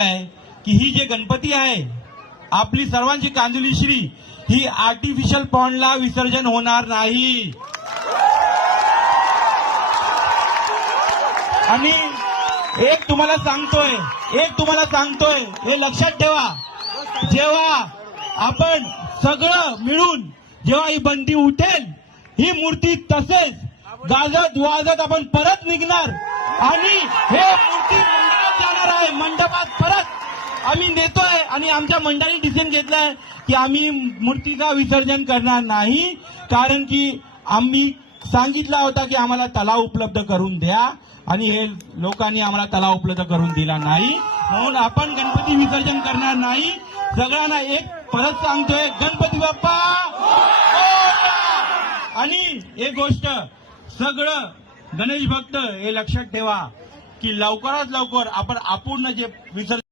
आहे की ही जे गणपती आहे आपली सर्वांची कांदिवली श्री ही आर्टिफिशियल पॉन्डला विसर्जन होणार नाही। आणि एक तुम्हाला सांगतोय हे लक्षात ठेवा, जेव्हा आपण सगळं मिळून जेव्हा ही बंदी उठेल ही मूर्ती तसेच गाजत वाजत आपण परत निघणार आणि हे मूर्ती मंडपात जाणार आहे। मंडपात परत आम्ही नेतोय आणि आमच्या मंडळी डिसिजन घेतलाय की आम्ही मूर्तीचा विसर्जन करणार नाही, कारण की आम्ही सांगितला होता की आम्हाला तलाव उपलब्ध करून द्या आणि हे लोकांनी आम्हाला तलाव उपलब्ध करून दिला नाही, म्हणून आपण गणपती विसर्जन करणार नाही। सगळ्यांना एक परत सांगतोय, गणपती बाप्पा मोरया। आणि एक गोष्ट सगळं गणेश भक्त हे लक्षात ठेवा की लवकरात लवकर आपण अपूर्ण जे विसर्जन